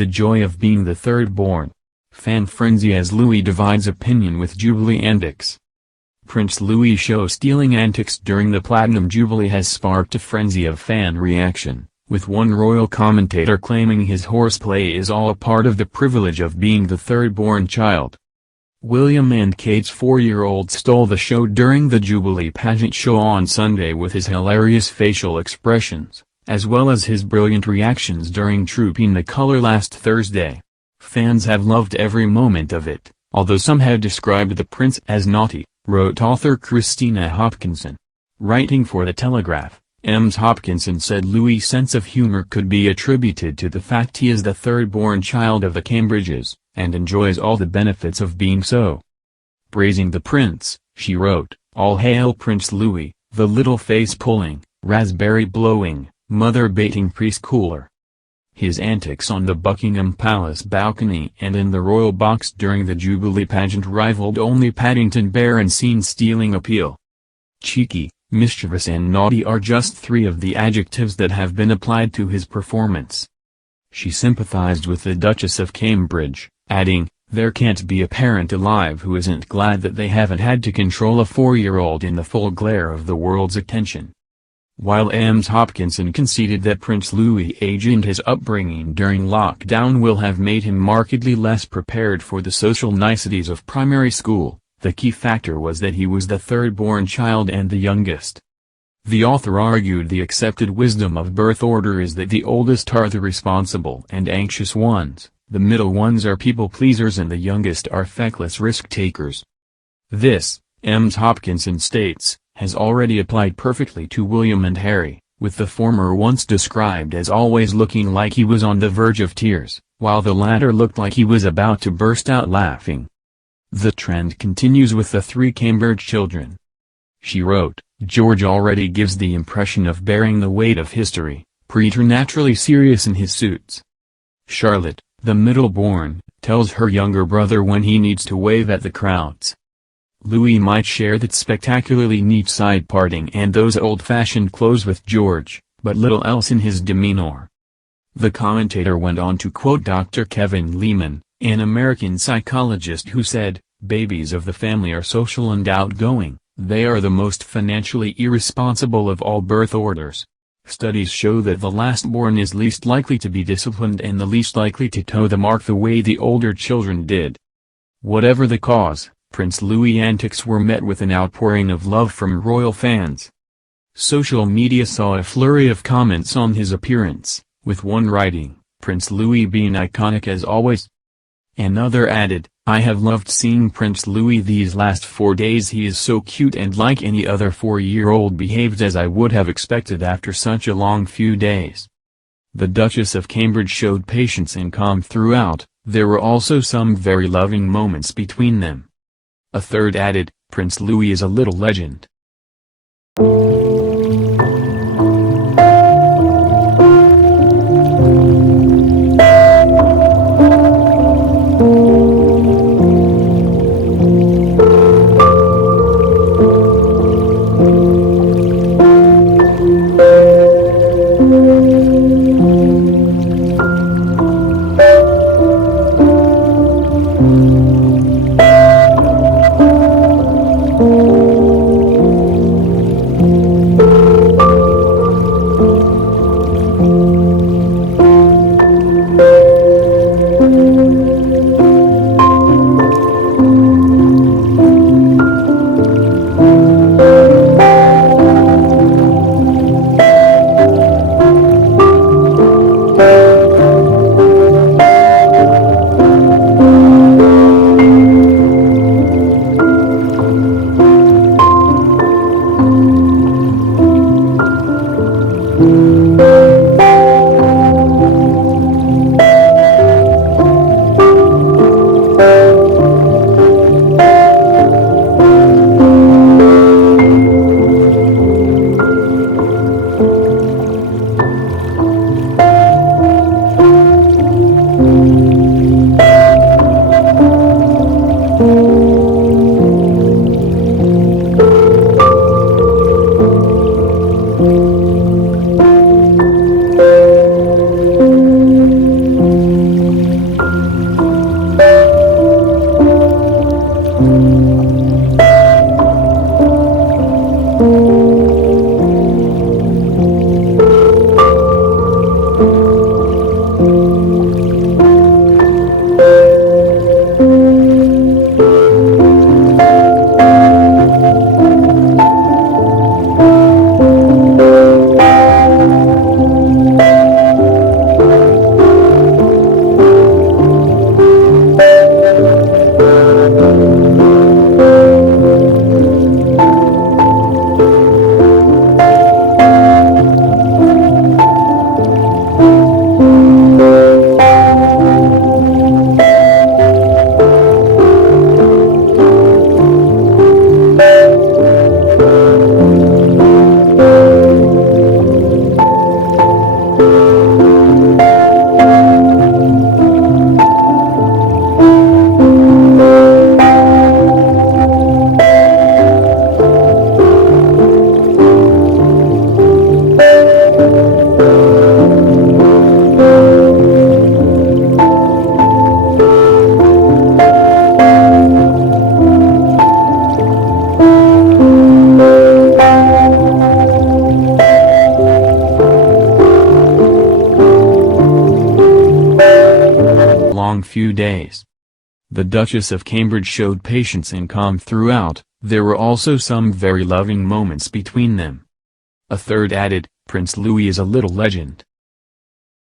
The joy of being the third born. Fan frenzy as Louis divides opinion with Jubilee antics. Prince Louis' show-stealing antics during the Platinum Jubilee has sparked a frenzy of fan reaction, with one royal commentator claiming his horseplay is all a part of the privilege of being the third-born child. William and Kate's 4-year-old stole the show during the Jubilee pageant show on Sunday with his hilarious facial expressions, as well as his brilliant reactions during Trooping the Color last Thursday. Fans have loved every moment of it, although some have described the prince as naughty, wrote author Christina Hopkinson. Writing for The Telegraph, Ms. Hopkinson said Louis' sense of humor could be attributed to the fact he is the third-born child of the Cambridges, and enjoys all the benefits of being so. Praising the prince, she wrote, "All hail Prince Louis, the little face-pulling, raspberry-blowing, mother-baiting preschooler." His antics on the Buckingham Palace balcony and in the royal box during the Jubilee pageant rivaled only Paddington Bear in scene-stealing appeal. Cheeky, mischievous and naughty are just three of the adjectives that have been applied to his performance. She sympathized with the Duchess of Cambridge, adding, "There can't be a parent alive who isn't glad that they haven't had to control a 4-year-old in the full glare of the world's attention." While Ms. Hopkinson conceded that Prince Louis' age and his upbringing during lockdown will have made him markedly less prepared for the social niceties of primary school, the key factor was that he was the third-born child and the youngest. The author argued the accepted wisdom of birth order is that the oldest are the responsible and anxious ones, the middle ones are people-pleasers and the youngest are feckless risk-takers. This, Ms. Hopkinson states, has already applied perfectly to William and Harry, with the former once described as always looking like he was on the verge of tears, while the latter looked like he was about to burst out laughing. The trend continues with the 3 Cambridge children. She wrote, "George already gives the impression of bearing the weight of history, preternaturally serious in his suits. Charlotte, the middle-born, tells her younger brother when he needs to wave at the crowds. Louis might share that spectacularly neat side parting and those old-fashioned clothes with George, but little else in his demeanor." The commentator went on to quote Dr. Kevin Leman, an American psychologist who said, "Babies of the family are social and outgoing, they are the most financially irresponsible of all birth orders. Studies show that the last-born is least likely to be disciplined and the least likely to toe the mark the way the older children did." Whatever the cause, Prince Louis' antics were met with an outpouring of love from royal fans. Social media saw a flurry of comments on his appearance, with one writing, "Prince Louis being iconic as always." Another added, "I have loved seeing Prince Louis these last 4 days. He is so cute and like any other 4-year-old behaved as I would have expected after such a long few days." The Duchess of Cambridge showed patience and calm throughout, there were also some very loving moments between them. A third added, "Prince Louis is a little legend." long few days. The Duchess of Cambridge showed patience and calm throughout. There were also some very loving moments between them. A third added, "Prince Louis is a little legend.